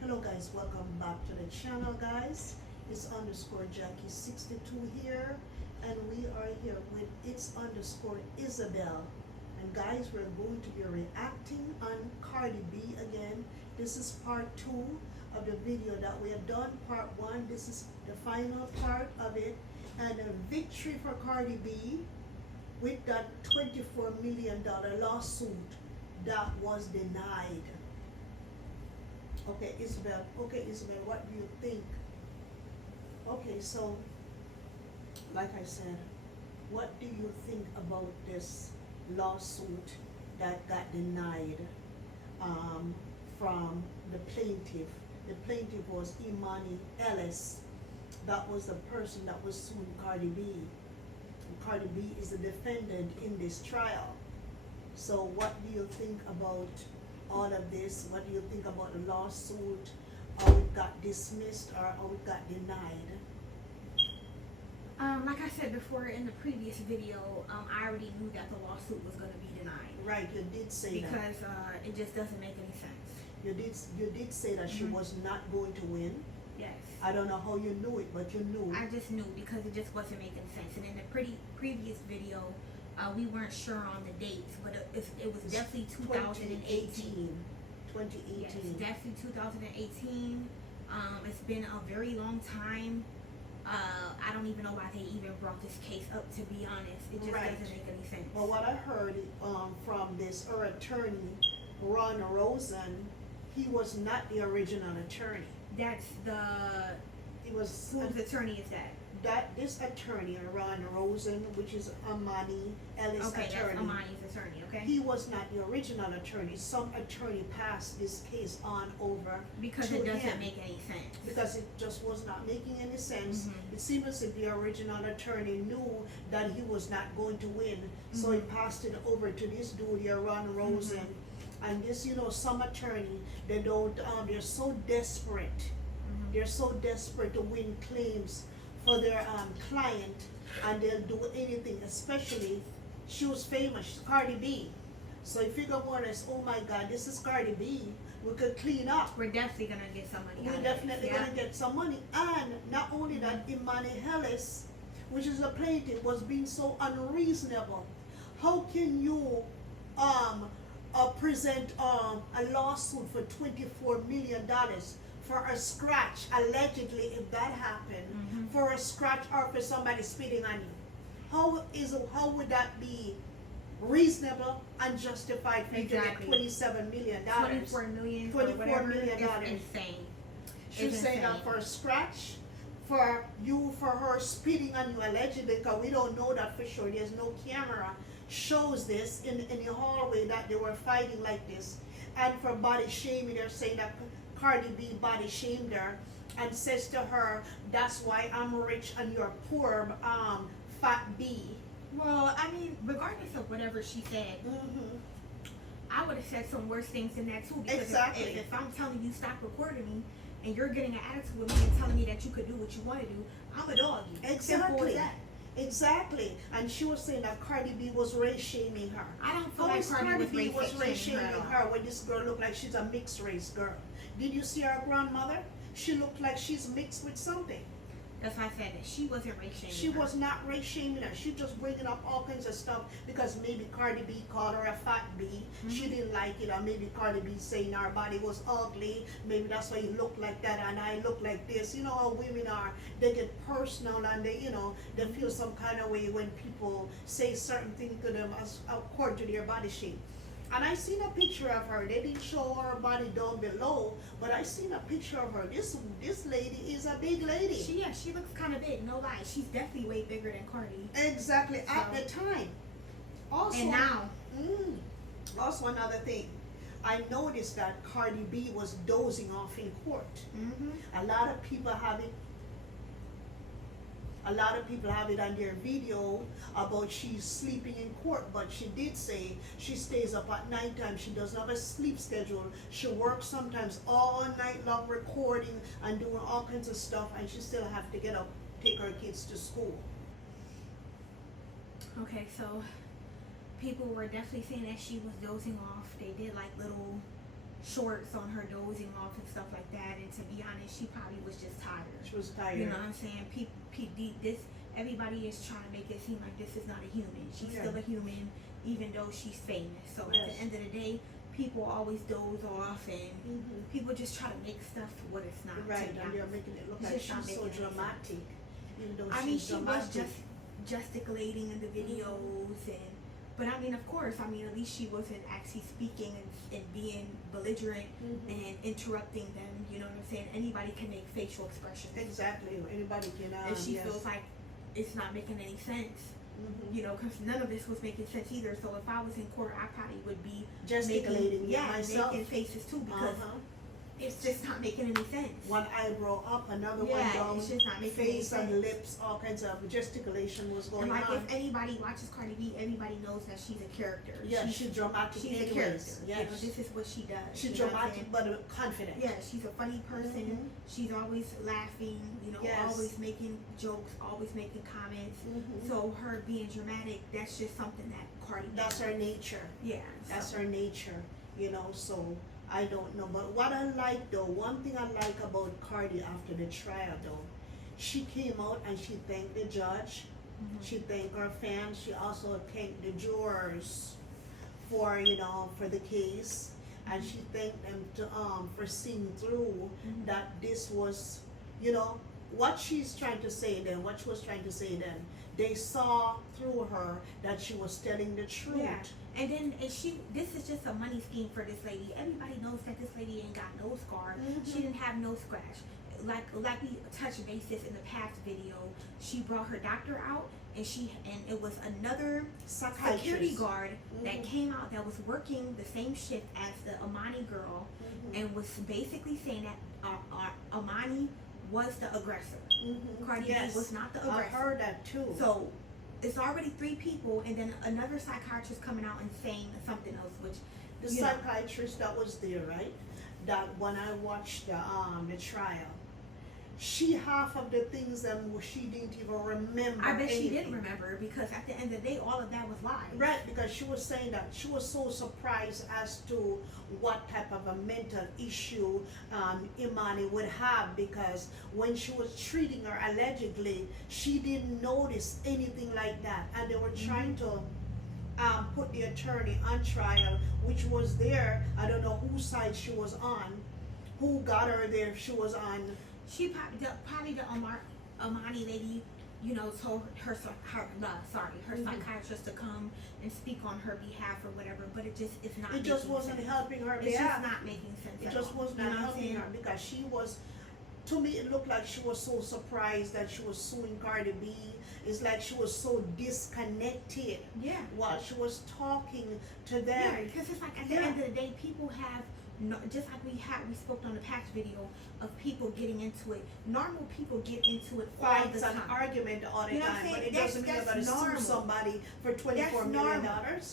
Hello guys, welcome back to the channel guys. It's underscore Jackie 62 here, and we are here with it's underscore Isabel. And guys, we're going to be reacting on Cardi B again. This is part 2 of the video that we have done. Part 1, this is the final part of it, and a victory for Cardi B with that $24 million lawsuit that was denied. Okay, Isabel, what do you think? Okay, so, like I said, what do you think about this lawsuit that got denied from the plaintiff? The plaintiff was Emani Ellis. That was the person that was suing Cardi B. And Cardi B is the defendant in this trial. So what do you think about all of this? What do you think about the lawsuit? How it got dismissed or how it got denied? Like I said before in the previous video, I already knew that the lawsuit was going to be denied. Right, you did say that. Because it just doesn't make any sense. You did say that she was not going to win. Yes. I don't know how you knew it, but you knew. I just knew because it just wasn't making sense. And in the previous video, we weren't sure on the dates, but it was definitely 2018. 2018. Yes, definitely 2018. It's been a very long time. I don't even know why they even brought this case up, to be honest. It just doesn't make any sense. Well, what I heard from her attorney, Ron Rosen, he was not the original attorney. That's whose attorney is that? This attorney, Ron Rosen, which is Emani Ellis attorney. Okay, that's Amani's attorney, okay? He was not the original attorney. Some attorney passed this case on over because to it doesn't him. make any sense. Because it just was not making any sense. It seems as if the original attorney knew that he was not going to win, so he passed it over to this dude here, Ron Rosen. And this, some attorney, they're so desperate. They're so desperate to win claims for their client, and they'll do anything. Especially, she was famous, Cardi B. So if you go on as, oh my God, this is Cardi B, we could clean up. We're definitely gonna get some money. We're definitely gonna get some money. And not only that, Emani Ellis, which is a plaintiff, was being so unreasonable. How can you present a lawsuit for $24 million for a scratch, allegedly, if that happened, for a scratch or for somebody spitting on you? How would that be reasonable and justified for you to get $27 million? $24 million. $24 million. It's insane. She's saying that for a scratch, for her spitting on you allegedly, because we don't know that for sure. There's no camera shows this in the hallway that they were fighting like this. And for body shaming, they're saying that Cardi B body shamed her and says to her, that's why I'm rich and you're poor, fat B. Well, I mean, regardless of whatever she said, I would have said some worse things than that too. Because if I'm telling you stop recording me and you're getting an attitude with me and telling me that you could do what you want to do, I'm a dog. Simple as that. Exactly. And she was saying that Cardi B was race shaming her. I don't feel like Cardi B was race shaming her when this girl looked like she's a mixed race girl. Did you see her grandmother? She looked like she's mixed with something. That's why I said that she wasn't race shaming She was not race shaming her. She just bringing up all kinds of stuff because maybe Cardi B called her a fat B. She didn't like it, or maybe Cardi B saying our body was ugly. Maybe that's why you look like that and I look like this. You know how women are. They get personal and they feel some kind of way when people say certain things to them according to their body shape. And I seen a picture of her. They didn't show her body down below, but I seen a picture of her. This lady is a big lady. She looks kind of big, no lie. She's definitely way bigger than Cardi. Exactly, at the time. Also, and now. Also another thing. I noticed that Cardi B was dozing off in court. A lot of people have it. A lot of people have it on their video about she's sleeping in court, but she did say she stays up at night time. She doesn't have a sleep schedule. She works sometimes all night long recording and doing all kinds of stuff, and she still have to get up, take her kids to school. Okay, so people were definitely saying that she was dozing off. They did like little shorts on her dozing off and stuff like that. And to be honest, she probably was just tired. She was tired. You know what I'm saying? Everybody is trying to make it seem like this is not a human. She's still a human, even though she's famous. So at the end of the day, people always doze off, and people just try to make stuff what it's not. Right, and they're making it look like she's so dramatic. Even though she was just gesticulating in the videos, but I mean, of course, at least she wasn't actually speaking and being belligerent and interrupting them. You know what I'm saying? Anybody can make facial expressions. Exactly, anybody can. And she feels like it's not making any sense. You know, because none of this was making sense either. So if I was in court, I probably would be gesticulating, myself, making faces too, because it's just not making any sense. One eyebrow up, another one down, it's just not making face any sense. and lips, all kinds of gesticulation was going on. If anybody watches Cardi B, everybody knows that she's a character. Yeah, she's dramatic. She's a character. Yes. You know, this is what she does. She's dramatic but confident. Yeah, she's a funny person. She's always laughing. You know, always making jokes, always making comments. So her being dramatic, that's just something that Cardi B. That's her nature. Yeah, that's her nature. You know, so. I don't know, but what I like though, one thing I like about Cardi after the trial though, she came out and she thanked the judge, she thanked her fans, she also thanked the jurors for, for the case, and she thanked them for seeing through that this was, what she's trying to say then, what she was trying to say then, they saw through her that she was telling the truth. Yeah. And then this is just a money scheme for this lady. Everybody knows that this lady ain't got no scar. She didn't have no scratch. Like we touched bases in the past video, she brought her doctor out, and it was another security guard that came out that was working the same shift as the Emani girl, and was basically saying that Emani was the aggressor. Cardi B was not the aggressor. I heard that too. So it's already 3 people, and then another psychiatrist coming out and saying something else, which the psychiatrist that was there, right? That when I watched the trial, she half of the things that she didn't even remember. I bet she didn't remember, because at the end of the day, all of that was lies. Right, because she was saying that she was so surprised as to what type of a mental issue Emani would have, because when she was treating her allegedly, she didn't notice anything like that, and they were trying to put the attorney on trial, which was there. I don't know whose side she was on, who got her there. She was on. She probably the Emani lady, told her psychiatrist to come and speak on her behalf or whatever. But it just wasn't helping her. It's just not making sense. It just was not helping her, because she was. To me, it looked like she was so surprised that she was suing Cardi B. It's like she was so disconnected. Yeah. While she was talking to them. Yeah, because it's like at the end of the day, people have. No, just like we spoke on the past video of people getting into it. Normal people get into it all the time. An argument all the time, but it doesn't mean you're going to sue somebody for $24 million.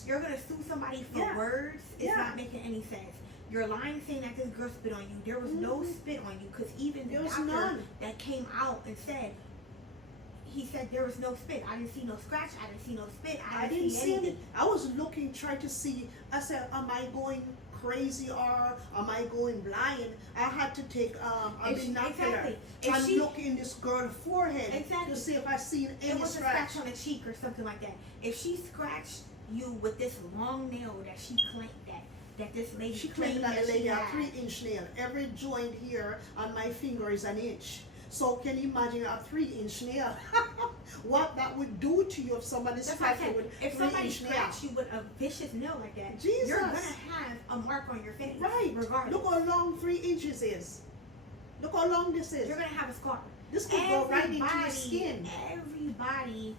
You're going to sue somebody for words. It's not making any sense. You're lying saying that this girl spit on you. There was no spit on you, because even the doctor that came out and said, he said there was no spit. I didn't see no scratch. I didn't see no spit. I didn't see anything. I was looking, trying to see. I said, am I going crazy or am I going blind? I had to take a binocular and look in this girl's forehead to see if I seen any scratch. On the cheek or something like that. If she scratched you with this long nail that she claimed that this lady claimed that the lady had 3-inch nail. Every joint here on my finger is an inch. So can you imagine a 3-inch nail? What that would do to you if somebody scratched you with 3-inch nail? If somebody scratched you with a vicious nail like that, you're gonna have a mark on your face. Right. Regardless. Look how long 3 inches is. Look how long this is. You're gonna have a scar. This could go right into your skin. Everybody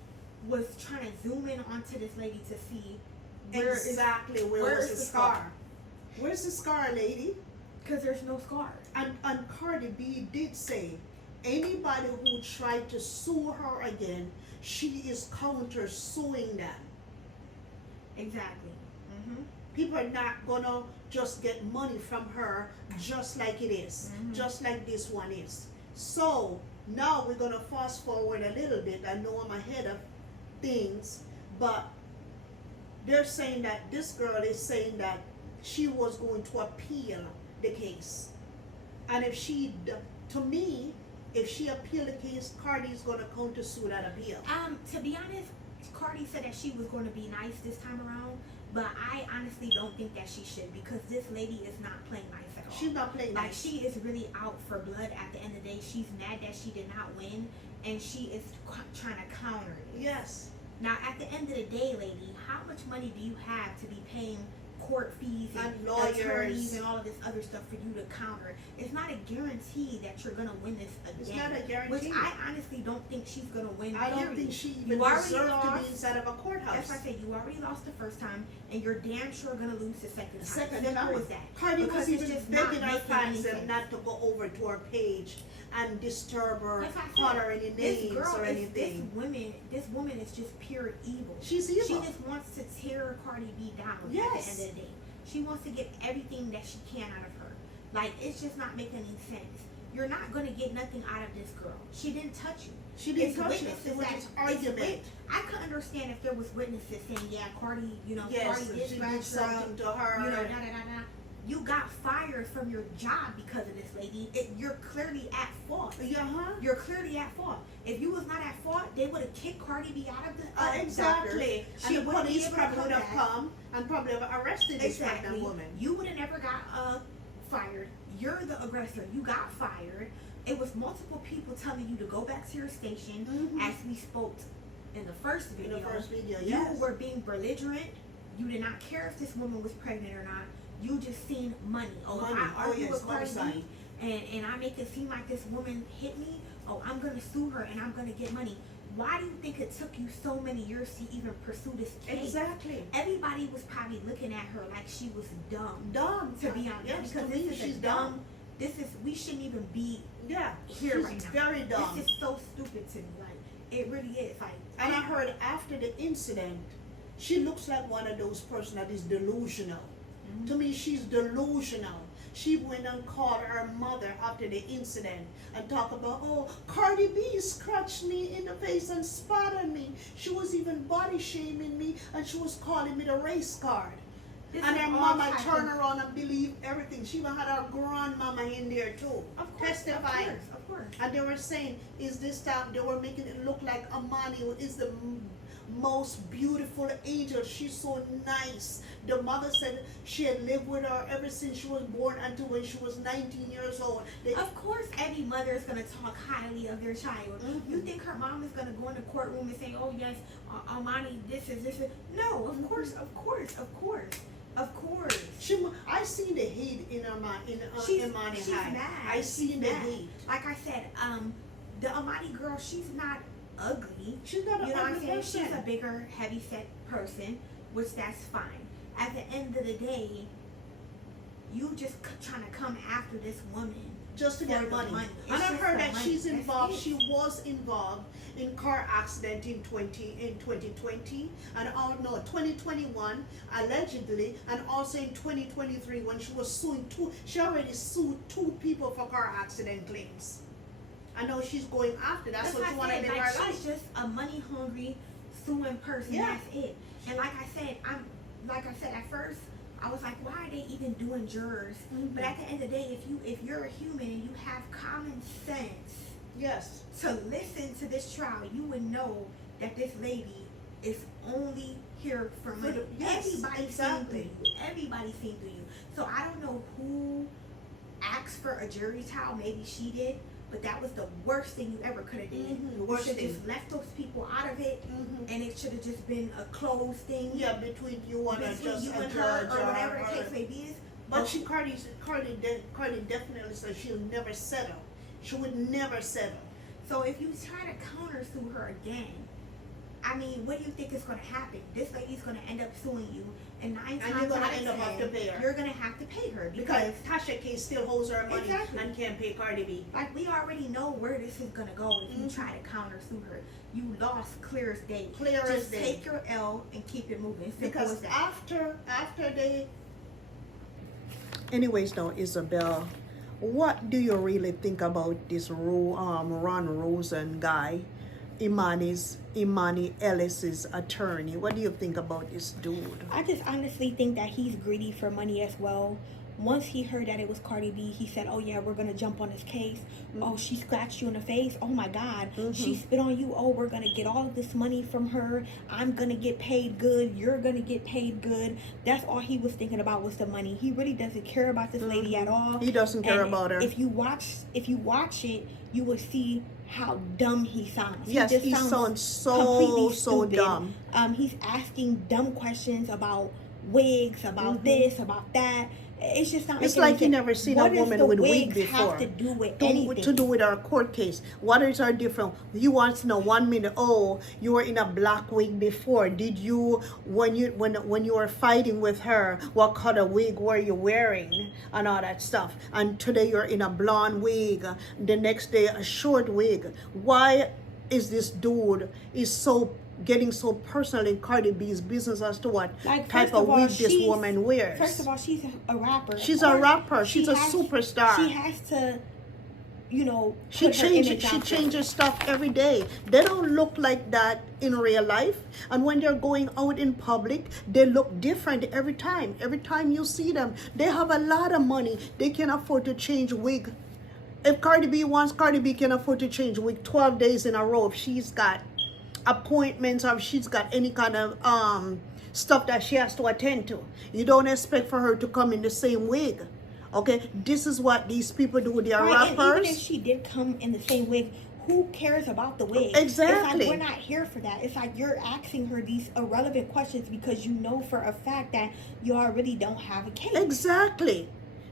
was trying to zoom in onto this lady to see where was the scar. Where's the scar, lady? Because there's no scar. And Cardi B did say, anybody who tried to sue her again, she is counter suing them. Exactly. People are not gonna just get money from her just like it is, just like this one is. So now we're gonna fast forward a little bit. I know I'm ahead of things, but they're saying that this girl is saying that she was going to appeal the case. And if she, to me, if she appeal the case, Cardi's gonna counter sue that appeal. To be honest, Cardi said that she was going to be nice this time around, but I honestly don't think that she should, because this lady is not playing nice at all. She's not playing like nice. She is really out for blood. At the end of the day, she's mad that she did not win, and she is trying to counter it. Yes. Now, at the end of the day, lady, how much money do you have to be paying court fees and lawyers attorneys and all of this other stuff for you to counter? It's not a guarantee that you're gonna win this again. It's not a guarantee. Which I honestly don't think she's gonna win. I don't think she even deserves to be inside of a courthouse. That's why I said you already lost the first time, and you're damn sure gonna lose the second time. Second time. Simple as that. Cardi Because was it's even just begging not her making fans any sense. not to go over to her page and disturb her, That's why I said, call her any names or anything. This woman is just pure evil. She's evil. She just wants to tear Cardi B down at the end of the day. She wants to get everything that she can out of her. Like, it's just not making any sense. You're not gonna get nothing out of this girl. She didn't touch you. She didn't touch you. It was that- just argument. I could understand if there was witnesses saying, yeah, Cardi, Yes, Cardi did she scratch did something to her. You know, da da da da. You got fired from your job because of this lady. You're clearly at fault. Uh-huh. You're clearly at fault. If you was not at fault, they would have kicked Cardi B out of the exactly. She And the wouldn't be police able to probably come would have back. come and probably have arrested this pregnant woman. You would have never got fired. You're the aggressor. You got fired. It was multiple people telling you to go back to your station, as we spoke in the first video. In the first video, You yes. were being belligerent. You did not care if this woman was pregnant or not. You just seen money. Oh, Money. if I argue yes, with Cardi homicide. B and I make it seem like this woman hit me, oh, I'm going to sue her and I'm going to get money. Why do you think it took you so many years to even pursue this case? Exactly. Everybody was probably looking at her like she was dumb. Dumb. To be honest. Yes, because to this me, is she's a dumb. we shouldn't even be Yeah, here she's right now. very dumb. This is so stupid to me. Like, it really is. Like, And I heard after the incident, she looks like one of those persons that is delusional. To me, she's delusional. She went and called her mother after the incident and talked about, oh, Cardi B scratched me in the face and spat on me. She was even body shaming me and she was calling me the race card. this And is her all mama type turned of- around and believed everything. She even had her grandmama in there too, Of course, testifying. Of course. And they were saying, is this time, they were making it look like Emani is the most beautiful angel. She's so nice. The mother said she had lived with her ever since she was born until when she was 19 years old. Of course, every mother is going to talk highly of their child. You think her mom is going to go in the courtroom and say, oh, yes, Emani, this is. No, of course. I seen the hate in Emani She's High. mad. I seen the hate. Like I said, the Emani girl, she's not ugly. She's not You an know what I'm ugly saying? person. She's a bigger, heavy-set person, which that's fine. At the end of the day, you just trying to come after this woman Just to for get the money. It's And I just heard the that money. she's That's involved. it. She was involved in car accident in 2020 and 2021 allegedly, and also in 2023 when she was suing she already sued 2 people for car accident claims. I know she's going after. That's what why she I wanted said, to live like, her life. she's just a money hungry, suing person. Yeah. That's it. And like I said, at first I was like, why are they even doing jurors? But at the end of the day, if you're a human and you have common sense Yes. to listen to this trial, you would know that this lady is only here for money. Yes, Everybody's exactly. seen through you. Everybody's seen through you. So I don't know who asked for a jury trial. Maybe she did. But that was the worst thing you ever could have did. You Worst should thing. just left those people out of it, and it should have just been a closed thing. Yeah, between you and between you a and judge her, or whatever the or- case may be. But Cardi definitely said she'll never settle. She would never settle. So if you try to counter sue her again, I mean, what do you think is going to happen? This lady's going to end up suing you, and 9 times you're gonna out of end up 10, have to pay her. you're going to have to pay her Because Tasha K still holds her money Exactly. and can't pay Cardi B. like, we already know where this is going to go if you try to counter sue her. You lost clear as day. Clear as Just day. take your L and keep it moving. Simple Because as that. after they. Anyways, now Isabel, what do you really think about this Ron Rosen guy, Emani Ellis's attorney? What do you think about this dude? I just honestly think that he's greedy for money as well. once he heard that it was Cardi B, he said, oh yeah, we're gonna jump on this case. Oh, she scratched you in the face. Oh my God, she spit on you. Oh, we're gonna get all of this money from her. I'm gonna get paid good. You're gonna get paid good. That's all he was thinking about was the money. He really doesn't care about this lady at all. He doesn't care about her. If you watch it, you will see how dumb he sounds. Yes, he sounds so dumb. He's asking dumb questions about wigs, about this, about that. It's just not. It's like you never seen a woman with wig before. Have to do with anything? To do with our court case. What is our difference? You want to know 1 minute. Oh, you were in a black wig before. Did you when you were fighting with her? What color wig were you wearing and all that stuff? And today you're in a blonde wig. The next day a short wig. Why is this dude getting so personal in Cardi B's business as to what type of wig this woman wears? First of all, she's a rapper. She's a rapper. She's a superstar. She has to, she changes stuff every day. They don't look like that in real life, and when they're going out in public, they look different every time. Every time you see them, they have a lot of money. They can afford to change wig. If Cardi B wants, Cardi B can afford to change wig 12 days in a row if she's got appointments or if she's got any kind of stuff that she has to attend to. You don't expect for her to come in the same wig. Okay, this is what these people do. They are rappers. And even if she did come in the same wig, who cares about the wig? Exactly. It's like we're not here for that. It's like you're asking her these irrelevant questions because you know for a fact that y'all really don't have a case. Exactly.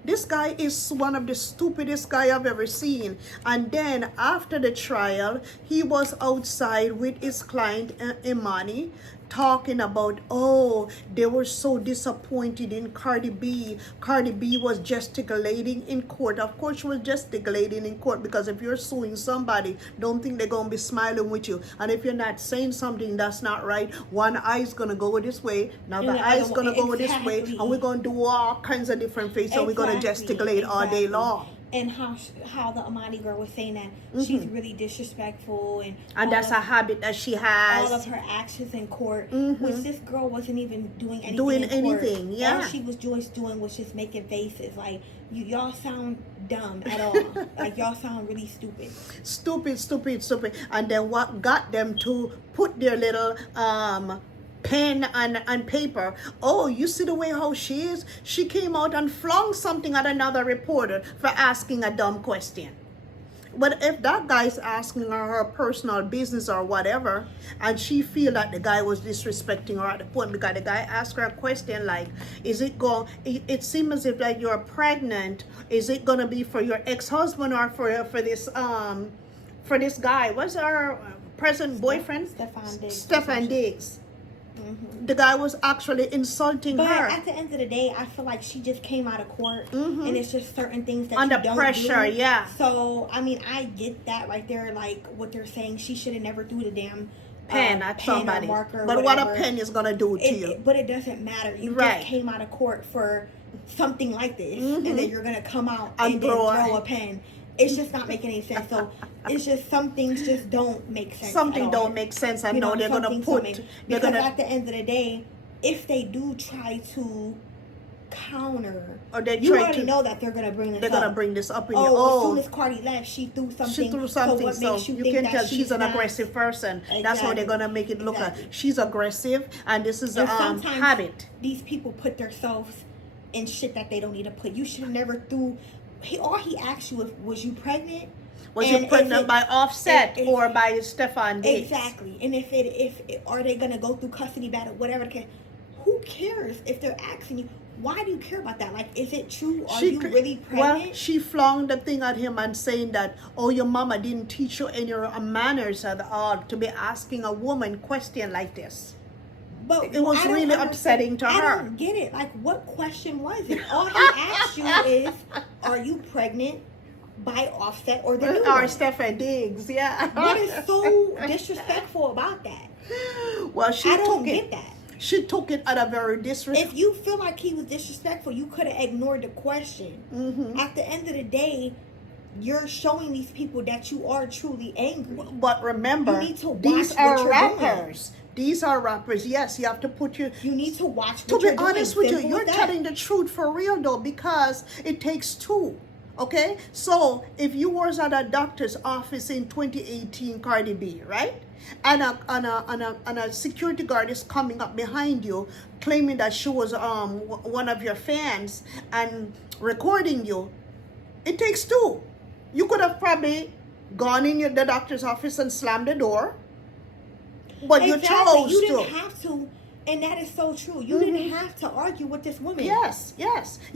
This guy is one of the stupidest guy I've ever seen. And then after the trial, he was outside with his client, Emani, talking about, oh, they were so disappointed in Cardi B. Cardi B was gesticulating in court. Of course she was gesticulating in court, because if you're suing somebody, don't think they're going to be smiling with you. And if you're not saying something that's not right, one eye's going to go this way, now the eye's going to go this way, and we're going to do all kinds of different faces, and we're going to gesticulate all day long. And how the Emani girl was saying that she's really disrespectful and that's a habit that she has. All of her actions in court, which this girl wasn't even doing anything. Yeah. All she was just doing was just making faces. Like y'all sound dumb at all. Like y'all sound really stupid. Stupid. And then what got them to put their little pen and paper? Oh, you see the way how she is? She came out and flung something at another reporter for asking a dumb question. But if that guy's asking her personal business or whatever, and she feel that the guy was disrespecting her at the point, because the guy asked her a question like, it seems as if like you're pregnant, is it gonna be for your ex-husband or for this guy? What's her present boyfriend? Stefan Diggs. The guy was actually insulting her. But at the end of the day, I feel like she just came out of court, and it's just certain things that under you don't pressure, do. yeah. So I mean, I get that right there. Like what they're saying, she should have never threw the damn pen at somebody. Marker, but what a pen is gonna do to you? But it doesn't matter. You just came out of court for something like this, and then you're gonna come out and then throw a pen. It's just not making any sense. So it's just some things just don't make sense. Something don't make sense. I know they're gonna put. Because at the end of the day, if they do try to counter, or they you already know that they're gonna bring this. They're gonna bring this up in as soon as Cardi left, she threw something. So you can tell she's an aggressive person. Exactly. That's how they're gonna make it look like she's aggressive, and this is a habit. These people put themselves in shit that they don't need to put. You should have never threw. All he asked you was you pregnant? Was you pregnant by Offset or by Stefan Diggs? Exactly. And if are they gonna go through custody battle, whatever the case? Who cares if they're asking you? Why do you care about that? Like, is it true? Are you really pregnant? Well, she flung the thing at him and saying that, oh, your mama didn't teach you any manners at all to be asking a woman question like this. But it was really upsetting to her. I don't get it. Like, what question was it? All he asked you is, are you pregnant by Offset or the new one? Or Stefan Diggs, yeah. What is so disrespectful about that? Well, I don't get that. She took it at a very disrespectful. If you feel like he was disrespectful, you could have ignored the question. At the end of the day, you're showing these people that you are truly angry. But remember, you need to watch these are rappers. Doing. these are rappers. Yes, you have to put your. You need to watch To what be you're doing. honest with you, Simple you're as that. telling the truth for real though, because it takes two. Okay, so if you was at a doctor's office in 2018, Cardi B, right? And a security guard is coming up behind you, claiming that she was one of your fans and recording you. It takes two. You could have probably gone in the doctor's office and slammed the door, but you chose You to. didn't have to, and that is so true. You didn't have to argue with this woman. Yes. You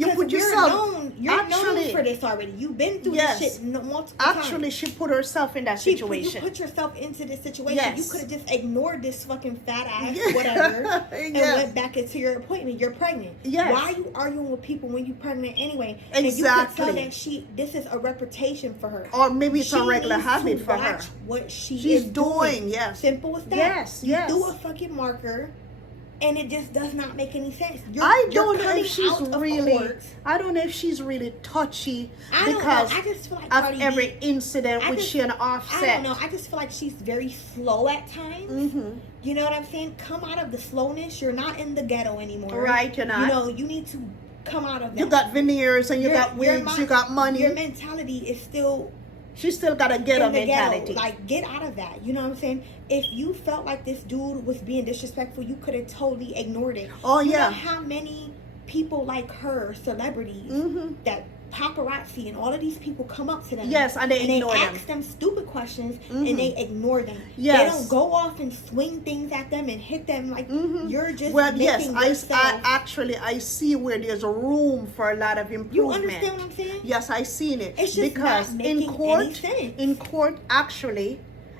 'Cause put you're yourself. You're known for this already. You've been through Yes. this shit multiple Actually, times. she put herself in that You situation. put yourself into this situation. Yes. You could have just ignored this fucking fat ass, Yeah. whatever, and Yes. went back into your appointment. You're pregnant. Yes. Why are you arguing with people when you're pregnant anyway? And you Exactly. could tell that this is a reputation for her. Or maybe it's a She regular needs habit to for her. watch what she's She's doing, yes. Simple as that. Yes, You yes. do a fucking marker, and it just does not make any sense. I You're don't know coming if she's out of really. court. I don't know if she's really touchy I don't know. because I just feel like of Cardi B- every incident I with just- she and I Offset. don't know. I just feel like she's very slow at times. Mm-hmm. You know what I'm saying? Come out of the slowness. You're not in the ghetto anymore. Right, you're not. You know, you need to come out of that. You got veneers and you got wigs. You got money. Your mentality is still She still got a ghetto in the mentality. ghetto. Like, get out of that. You know what I'm saying? If you felt like this dude was being disrespectful, you could have totally ignored it. Oh, You yeah. know how many people like her, celebrities, Mhm. that paparazzi and all of these people come up to them. Yes, and they ignore them. ask them stupid questions Mhm. and they ignore them. Yes. They don't go off and swing things at them and hit them like Mhm. you're just Well, making yes, yourself. I see where there's a room for a lot of You improvement. understand what I'm saying? Yes, I seen it. It's just because not making any sense. in court, actually,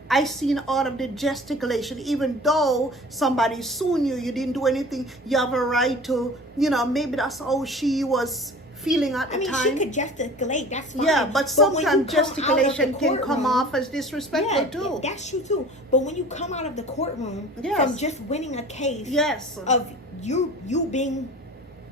I seen all of the gesticulation. Even though somebody sued you, you didn't do anything. You have a right to, maybe that's how she was feeling at the I mean, time. she could gesticulate. That's fine. Yeah, but when you sometimes come out of the gesticulation can come courtroom- off as disrespectful Yeah, too. that's true too. But when you come out of the courtroom Yes. from just winning a case Yes, of you being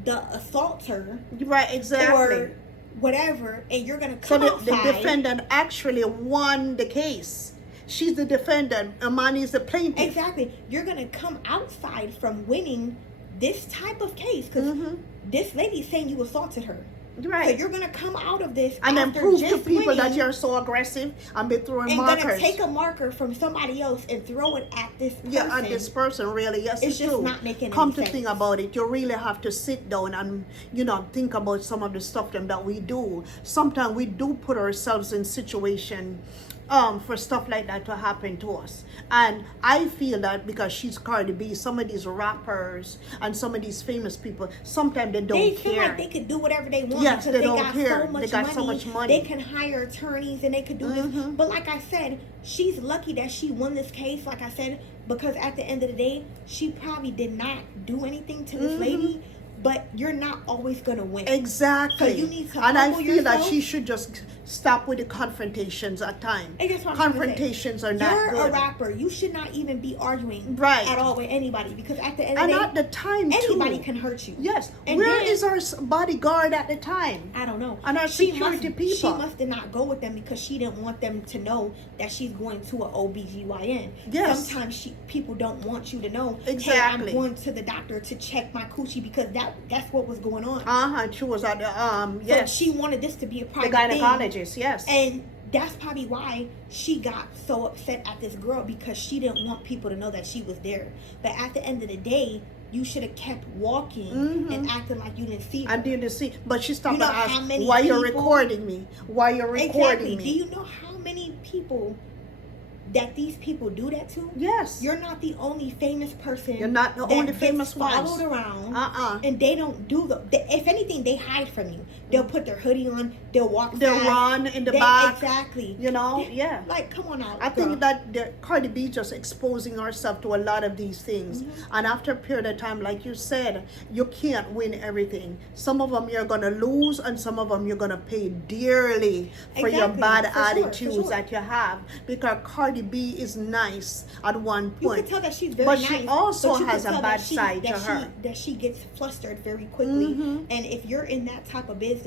the assaulter right, exactly. or whatever, and you're gonna So come the outside. defendant actually won the case. She's the defendant. Emani is the plaintiff. Exactly. You're gonna come outside from winning this type of case because Mhm. this lady's saying you assaulted her. So Right. you're gonna come out of this And then after prove to just people that winning you're so aggressive and be throwing and markers. gonna take a marker from somebody else and throw it at this person. Yeah, and this person really, yes, It's it's just true. not making Come any to sense. think about it, you really have to sit down and think about some of the stuff that we do. Sometimes we do put ourselves in situation for stuff like that to happen to us. And I feel that because she's Cardi B, some of these rappers and some of these famous people, sometimes they don't They care. feel like they could do whatever they want Yes, because they they don't got care. so much They got money. so much money. They can hire attorneys and they could do this. Mhm. But like I said, she's lucky that she won this case. Like I said, because at the end of the day, she probably did not do anything to this Mhm. lady. But you're not always gonna win. Exactly. So you need to and I humble feel that yourself. she should just stop with the confrontations at times. And guess what I'm trying to say? Confrontations are not You're good. a rapper. You should not even be arguing Right. at all with anybody because at the end And of at the the day, time anybody too. can hurt you. Yes. And Where then- is our bodyguard at the time? I don't know. And our She security must, people. She must did not go with them because she didn't want them to know that she's going to an OBGYN. Yes. Sometimes people don't want you to know. Exactly. Hey, I'm going to the doctor to check my coochie because that's what was going on. She was at the So yes. she wanted this to be a The private thing. gynecologist, yes. And that's probably why she got so upset at this girl because she didn't want people to know that she was there. But at the end of the day, you should have kept walking Mhm. and acting like you didn't see her. I didn't see, but she stopped You know and how asked, many "Why you're people- recording me? Why you're recording Exactly. me?" Do you know how many people that these people do that to? Yes. You're not the only famous person. You're not the that only gets famous ones. followed around. And they don't do if anything, they hide from you. They'll put their hoodie on. They'll walk. they'll fast. run in the back. Exactly. Yeah. Like, come on out. I girl. think that Cardi B just exposing herself to a lot of these things. Mm-hmm. And after a period of time, like you said, you can't win everything. Some of them you're going to lose and some of them you're going to pay dearly for your Exactly, bad for sure, attitudes for sure. that you have. Because Cardi B is nice at one You point. can tell that she's very But nice. she also but you has can a tell bad that she- side that to she- her. That she gets flustered very quickly. Mhm. And if you're in that type of business,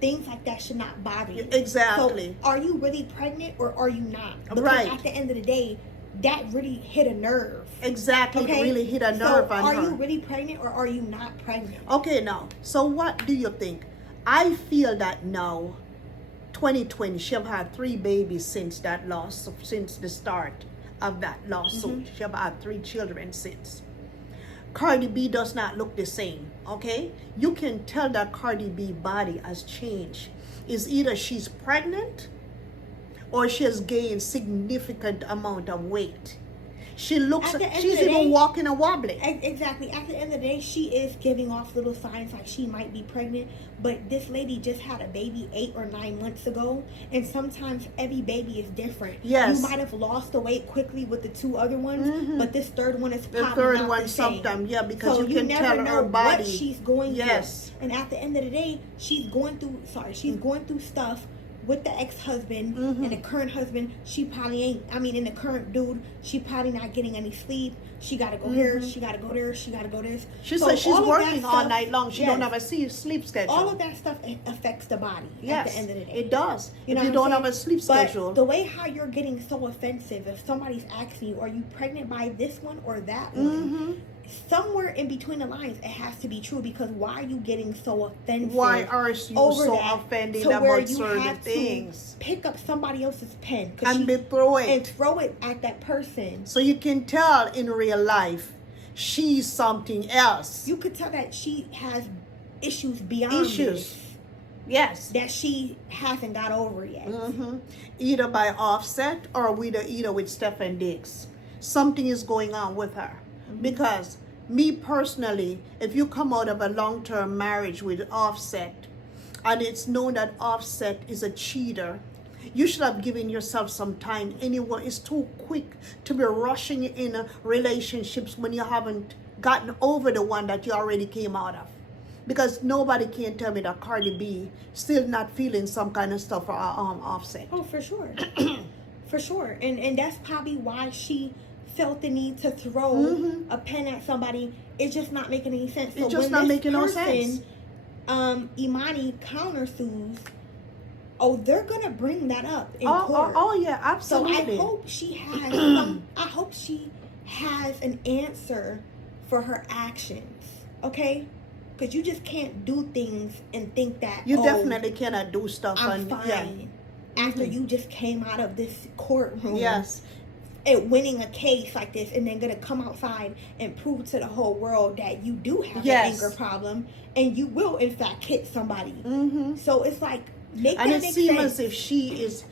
things like that should not bother you. Exactly. So, are you really pregnant or are you not? Because Right. at the end of the day, that really hit a nerve. Exactly, Okay? it really hit a nerve on her. Are you really pregnant or are you not pregnant? Okay, now, so what do you think? I feel that now, 2020, she'll have 3 babies since that lawsuit, since the start of that lawsuit. She'll have 3 children since. Cardi B does not look the same, okay? You can tell that Cardi B body has changed. It's either she's pregnant or she has gained significant amount of weight. She looks, she's even walking and wobbling. Exactly. At the end of the day, she is giving off little signs like she might be pregnant. But this lady just had a baby 8 or 9 months ago. And sometimes every baby is different. Yes. You might have lost the weight quickly with the 2 other ones. But this third one is popping the third out one the same. sometimes, yeah, because so you can never tell know her body. what she's going yes. through. And at the end of the day, she's going through stuff with the ex-husband and the current husband. She probably ain't, and the current dude, she probably not getting any sleep. She gotta go here, she gotta go there, she gotta go this. She said she's working all stuff, night long. She don't have a sleep schedule. All of that stuff affects the body at the end of the day. It does. You know if you don't have a sleep schedule. But the way how you're getting so offensive, if somebody's asking you, are you pregnant by this one or that one? Somewhere in between the lines, it has to be true, because why are you getting so offensive? Why are you so offended about certain things? Pick up somebody else's pen and throw it at that person. So you can tell in real life she's something else. You could tell that she has issues beyond this. Yes. That she hasn't got over yet. Either by Offset or either with Stephen Diggs. Something is going on with her. Because me personally, if you come out of a long-term marriage with Offset and it's known that Offset is a cheater, you should have given yourself some time. Anyone is too quick to be rushing in relationships when you haven't gotten over the one that you already came out of. Because nobody can tell me that Cardi B still not feeling some kind of stuff for Offset. Oh, for sure. For sure. And that's probably why she felt the need to throw a pen at somebody. It's just not making any sense. It's just not making no sense. Imani countersues. Oh, they're gonna bring that up in court. Oh yeah, absolutely. So I hope she has I hope she has an answer for her actions. Okay? Because you just can't do things and think that you definitely cannot do stuff. I'm fine. After you just came out of this courtroom. Yes. And winning a case like this, and then gonna come outside and prove to the whole world that you do have an anger problem, and you will in fact hit somebody. So it's like, and it seems as if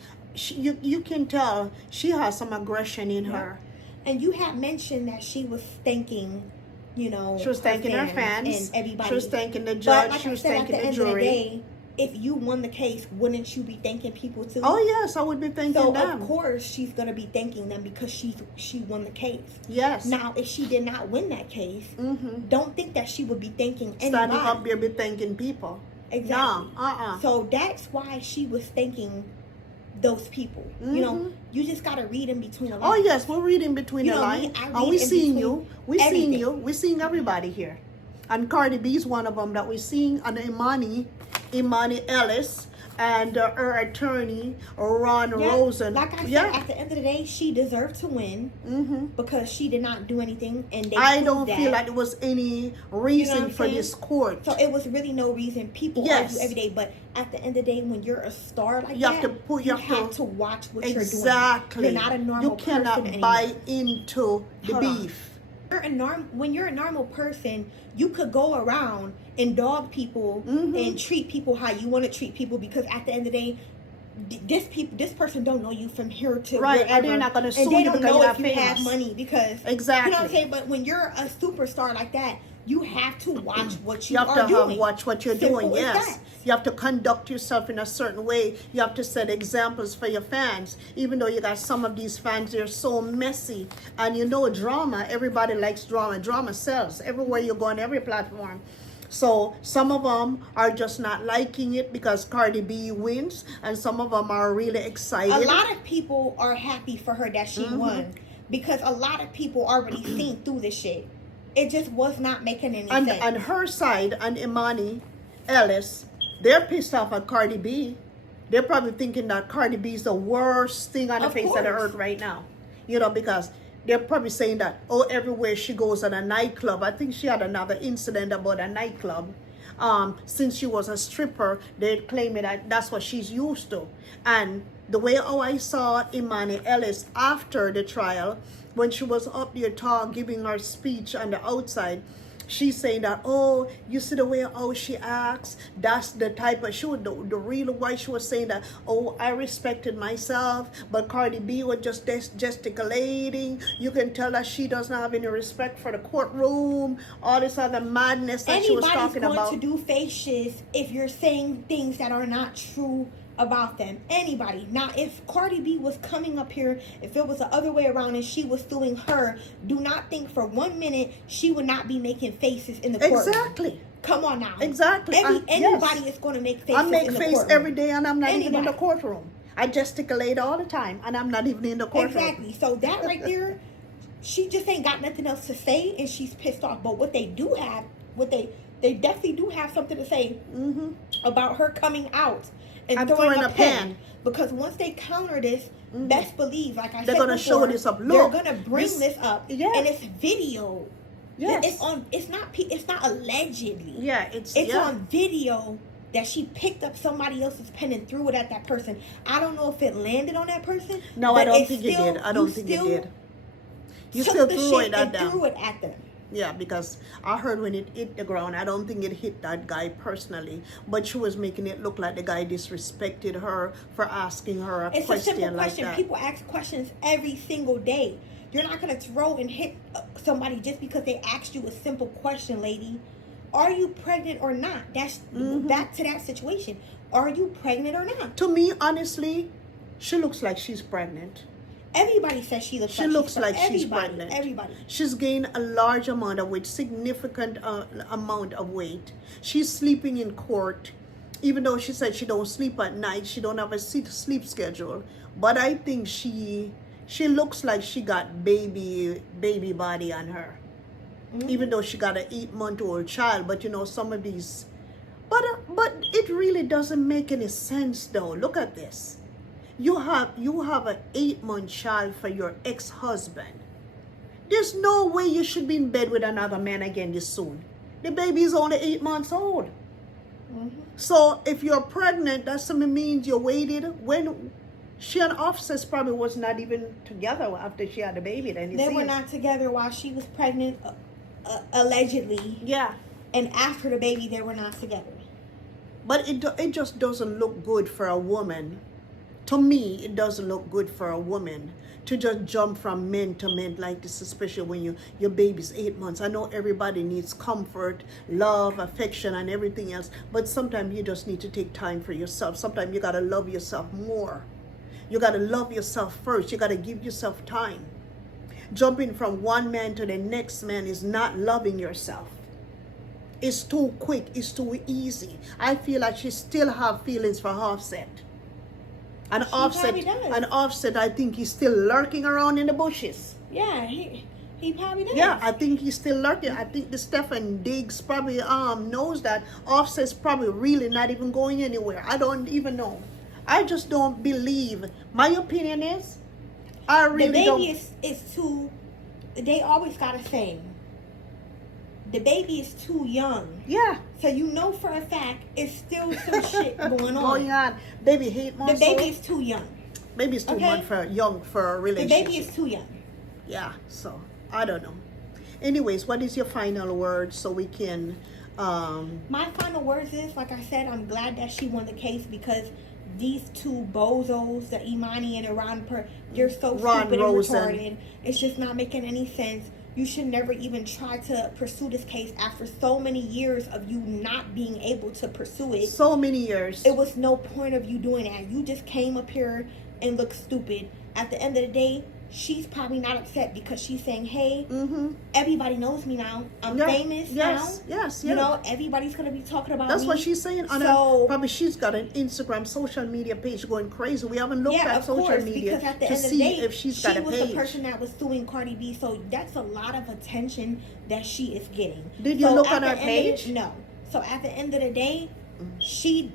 you can tell she has some aggression in her. And you had mentioned that she was thanking, she was thanking her fans and everybody. She was thanking the judge. But like she was I said, thanking at the the jury. End of the day, if you won the case, wouldn't you be thanking people too? Oh yes, I would be thanking them. So of course she's gonna be thanking them because she won the case. Yes. Now if she did not win that case, don't think that she would be thanking anybody. Standing up there, be thanking people. Exactly. No. So that's why she was thanking those people. You just gotta read in between the lines. Oh yes, we're reading between the lines. And we seeing you. We seeing you. We seeing everybody here. And Cardi B is one of them that we're seeing. And Emani Ellis and her attorney Ron Rosen. Like I said, at the end of the day, she deserved to win because she did not do anything, and I don't feel like there was any reason for this court. So it was really no reason. People argue every day, but at the end of the day, when you're a star like that, you have to watch what you're doing. Exactly. You're not a normal person anymore. You cannot buy into the beef. When you're a normal person, you could go around and dog people and treat people how you want to treat people, because at the end of the day, this person don't know you from here to wherever, and they're not going to sue you because know you're if you have money, because exactly. You know what I'm saying? But when you're a superstar like that, you have to watch what you are doing. You have to watch what you're doing. Yes. That. You have to conduct yourself in a certain way. You have to set examples for your fans. Even though you got some of these fans, they're so messy. And drama, everybody likes drama. Drama sells everywhere you go on every platform. So some of them are just not liking it because Cardi B wins, and some of them are really excited. A lot of people are happy for her that she won, because a lot of people already seen through this shit. It just was not making any sense. And her side, and Emani Ellis, they're pissed off at Cardi B. They're probably thinking that Cardi B is the worst thing on the face of the earth right now. You know, because they're probably saying that, oh, everywhere she goes at a nightclub. I think she had another incident about a nightclub. Since she was a stripper, they're claiming that that's what she's used to. And the way how I saw Emani Ellis after the trial, when she was up there giving her speech on the outside, she's saying that, oh, you see the way how she acts, that's the type of, the real why she was saying that, oh, I respected myself, but Cardi B was just gesticulating. You can tell that she doesn't have any respect for the courtroom, all this other madness that she was talking about. Anybody's going to do faces if you're saying things that are not true about them. Anybody. Now, if Cardi B was coming up here, if it was the other way around and she was suing her, do not think for 1 minute she would not be making faces in the courtroom. Exactly. Come on now. Exactly. Anybody is going to make faces. I make in the face courtroom. every day, and I'm not even in the courtroom. I gesticulate all the time, and I'm not even in the courtroom. Exactly. So that right there, she just ain't got nothing else to say, and she's pissed off. But what they do have, they definitely do have something to say about her coming out and throwing a pen. Because once they counter this, best believe, like I said, they're gonna show this up. Look, they're gonna bring this up, and it's video. Yes. It's on. It's not allegedly. Yeah, it's on video that she picked up somebody else's pen and threw it at that person. I don't know if it landed on that person. No, I don't think it did. I don't think it did. You still threw it at them. Threw it at them. Yeah, because I heard when it hit the ground, I don't think it hit that guy personally, but she was making it look like the guy disrespected her for asking her a question like that. It's a simple question. People ask questions every single day. You're not going to throw and hit somebody just because they asked you a simple question, lady. Are you pregnant or not? That's back to that situation. Are you pregnant or not? To me, honestly, she looks like she's pregnant. Everybody says she looks like she's pregnant. Everybody. She's gained a large amount of weight, significant amount of weight. She's sleeping in court, even though she said she don't sleep at night. She don't have a sleep schedule. But I think she looks like she got baby body on her. Even though she got an 8-month-old child. But you know, some of these, but it really doesn't make any sense though. Look at this. You have an 8-month child for your ex-husband. There's no way you should be in bed with another man again this soon. The baby is only 8 months old. So if you're pregnant, that something means you waited. When she and Offset probably was not even together after she had the baby. Then they were not together while she was pregnant, allegedly. Yeah. And after the baby, they were not together. But it just doesn't look good for a woman. To me, it doesn't look good for a woman to just jump from men to men like this, especially when your baby's 8 months. I know everybody needs comfort, love, affection, and everything else, but sometimes you just need to take time for yourself. Sometimes you got to love yourself more. You got to love yourself first. You got to give yourself time. Jumping from one man to the next man is not loving yourself. It's too quick. It's too easy. I feel like she still have feelings for Offset. And Offset, I think he's still lurking around in the bushes. Yeah, he probably does. Yeah, I think he's still lurking. I think the Stefan Diggs probably knows that Offset's probably really not even going anywhere. I don't even know. I just don't believe. My opinion is, I really don't. The baby is too. They always got a saying. The baby is too young. Yeah. So you know for a fact it's still some shit going on. Baby 8 months. The baby is too young. Baby's too young for a relationship. The baby is too young. Yeah. So I don't know. Anyways, what is your final word so we can? My final words is, like I said, I'm glad that she won the case because these two bozos, the Emani and the they're so stupid and retarded. It's just not making any sense. You should never even try to pursue this case after so many years of you not being able to pursue it. So many years. It was no point of you doing that. You just came up here and looked stupid. At the end of the day, she's probably not upset because she's saying, hey, everybody knows me now. I'm famous now. Yes. You know, everybody's going to be talking about me. That's what she's saying. Probably she's got an Instagram social media page going crazy. We haven't looked at social media to see if she's got a page. She was the person that was suing Cardi B, so that's a lot of attention that she is getting. Did you look on her page? No. So at the end of the day, she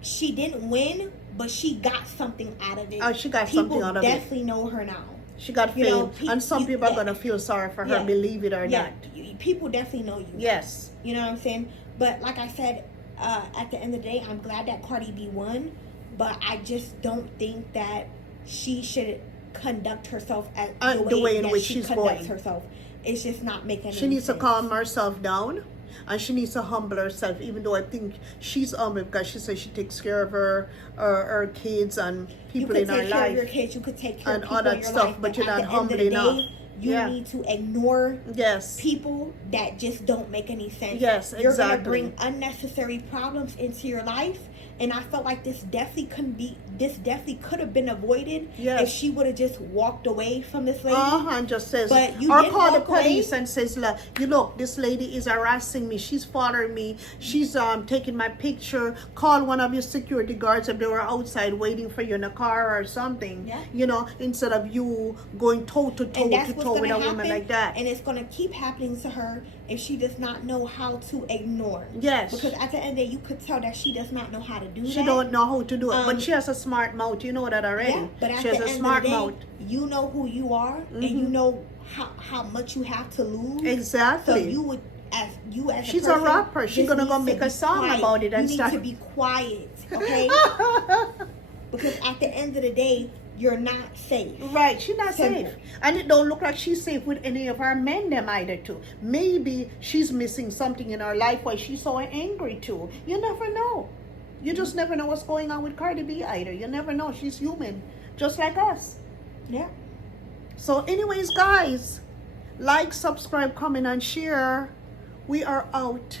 didn't win, but she got something out of it. Oh, she got something out of it. People definitely know her now. She got You know, fame, and some people are gonna feel sorry for her, believe it or not. People definitely know you. Yes. You know what I'm saying? But like I said, at the end of the day, I'm glad that Cardi B won, but I just don't think that she should conduct herself as the way in which she conducts herself. It's just not making any sense. She needs to calm herself down, and she needs to humble herself, even though I think she's humble because she says she takes care of her kids and people in her life. You could take care of your kids, you could take care of people all that in your stuff, life, but you're not at the humble end of the enough. day, you need to ignore yes. people that just don't make any sense. Yes, exactly. You're going to bring unnecessary problems into your life, and I felt like this definitely could have been avoided if she would have just walked away from this lady. And just says, but you or didn't call the walk police away. and says, you look, this lady is harassing me. She's following me. She's taking my picture. Call one of your security guards if they were outside waiting for you in a car or something. Yeah. You know, instead of you going toe to toe with a woman like that. And it's going to keep happening to her if she does not know how to ignore. Yes. Because at the end of the day, you could tell that she does not know how to do that. She don't know how to do it, but she has a smart mouth. You know that already. Yeah, but at she has the a end smart of the day, mouth. you know who you are, and you know how much you have to lose. Exactly. So you would, as she's a person, a rapper. She's gonna go make a song about it and start. You need to be quiet, okay? Because at the end of the day, you're not safe. Right, she's not safe. And it don't look like she's safe with any of our men them either too. Maybe she's missing something in her life why she's so angry too. You never know. You just never know what's going on with Cardi B either. You never know. She's human, just like us. Yeah. So anyways, guys, like, subscribe, comment, and share. We are out.